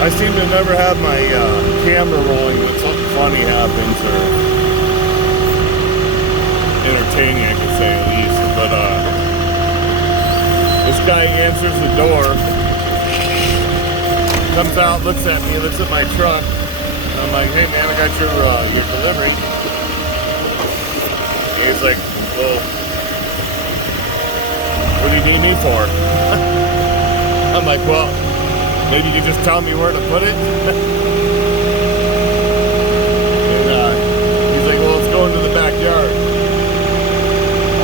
I seem to never have my camera rolling when something funny happens, or entertaining, I could say at least. But this guy answers the door, comes out, looks at me, looks at my truck, and I'm like, "Hey man, I got your delivery." And he's like, "Well, what do you need me for?" I'm like, "Well, maybe you just tell me where to put it." And he's like, "Well, it's going to the backyard."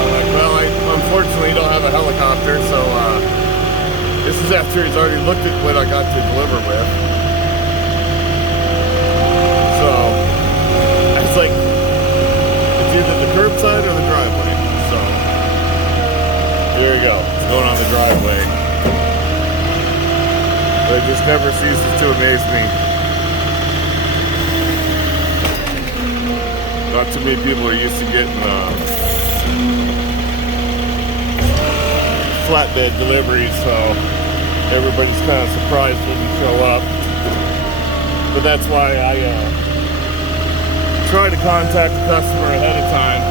I'm like, "Well, I unfortunately don't have a helicopter, so this is after he's already looked at what I got to deliver with." So I was like, "It's either the curbside or the driveway." So there you go. It's going on the driveway. But it just never ceases to amaze me. Not too many people are used to getting flatbed deliveries, so everybody's kind of surprised when you show up. But that's why I try to contact the customer ahead of time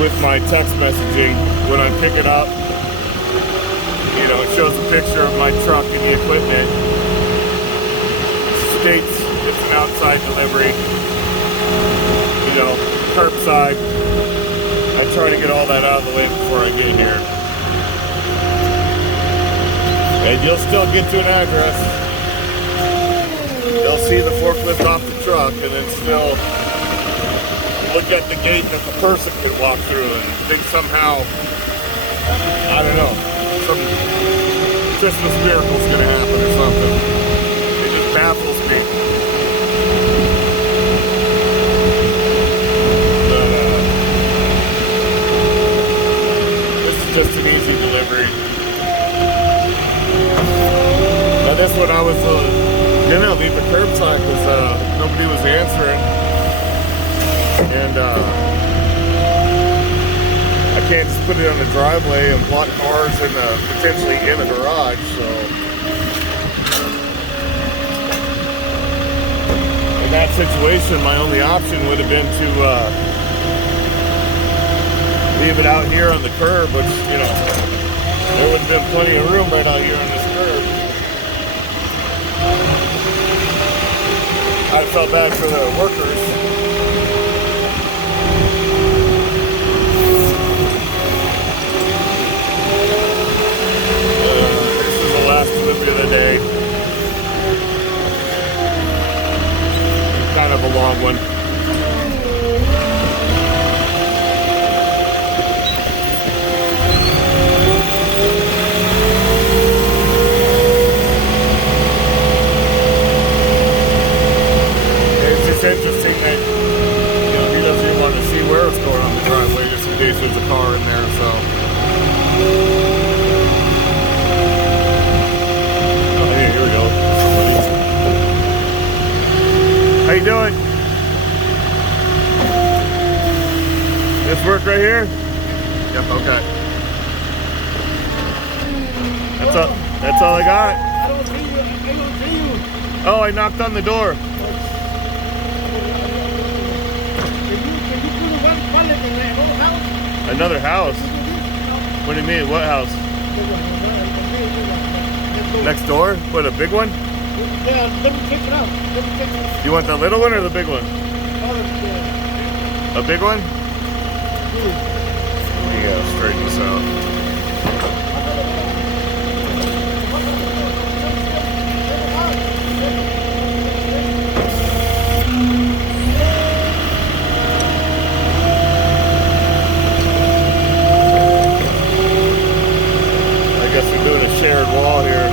with my text messaging when I pick it up. You know, it shows a picture of my truck and the equipment. States it's an outside delivery. You know, curbside. I try to get all that out of the way before I get here. And you'll still get to an address. They'll see the forklift off the truck and then still look at the gate that the person can walk through and think somehow, I don't know, some Christmas miracle's gonna happen or something. It just baffles me. But this is just an easy delivery. Now this one I was gonna leave the curbside because nobody was answering, and I can't just put it on the driveway and block cars and potentially in a garage, so in that situation my only option would have been to leave it out here on the curb, which, you know, there would have been plenty of room right out here on this curb. I felt bad for the workers. Delivery of the day. Kind of a long one. It's just interesting that, you know, he doesn't even want to see where it's going on the driveway just in case there's a car in there, so. How you doing? This work right here? Yep, okay. That's all I got. I don't see you. I don't see you. Oh, I knocked on the door. Can you put one pallet in the whole house? Another house? What do you mean? What house? Next door? What, a big one? Yeah, let me check it out. You want the little one or the big one? A big one? Let me straighten this out. I guess we're doing a shared wall here.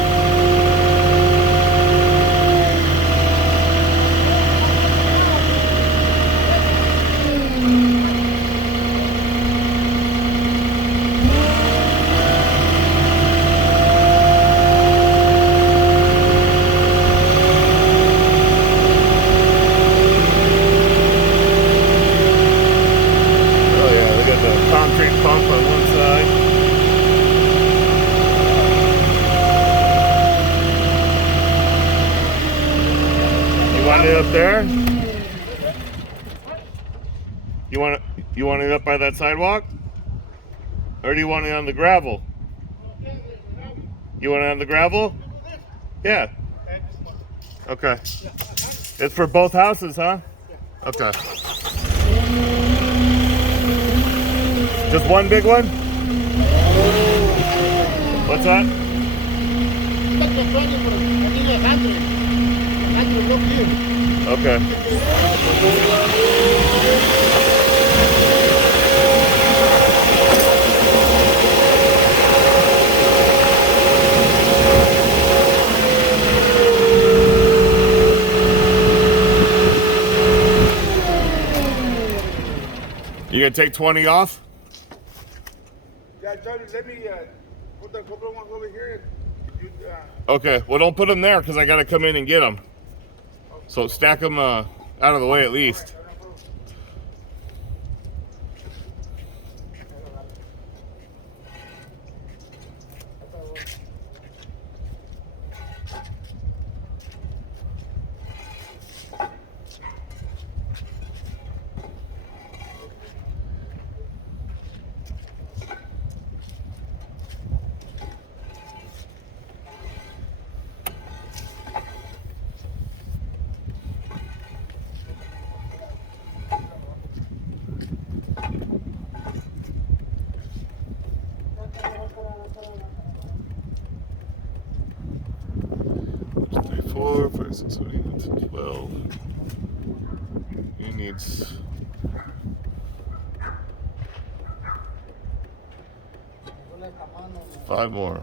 it up there? You want it up by that sidewalk? Or do you want it on the gravel? You want it on the gravel? Yeah. Okay. It's for both houses, huh? Okay. Just one big one? What's that? Okay. You gonna take 20 off? Yeah, Charlie, let me put the couple ones over here. Okay, well don't put them there because I gotta come in and get them. So stack them out of the way at least. Four, 5, 6, 7, 8, 12. He needs 5 more.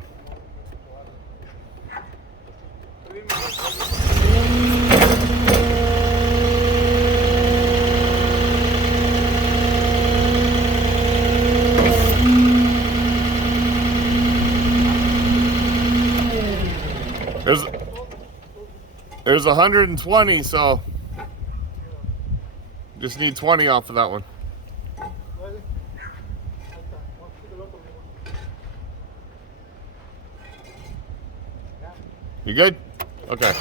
There's 120, so just need 20 off of that one. You good? Okay.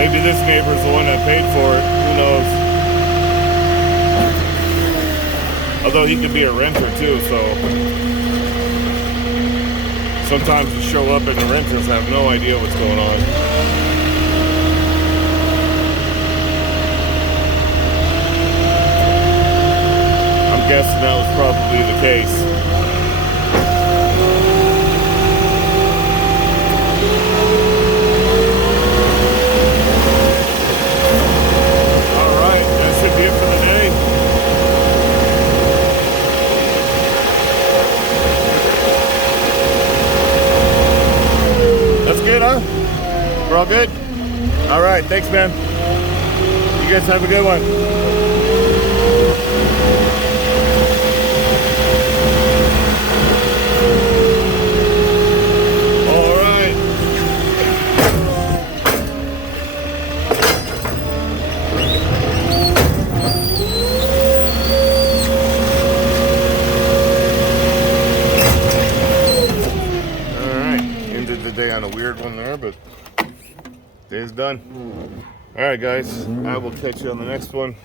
Maybe this neighbor's the one that paid for it. Who knows? Although he could be a renter too, so sometimes you show up and the renters have no idea what's going on. I'm guessing that was probably the case. We're all good? All right, thanks, man. You guys have a good one. All right. All right, into the weird one there, but day's done. All right, guys, I will catch you on the next one.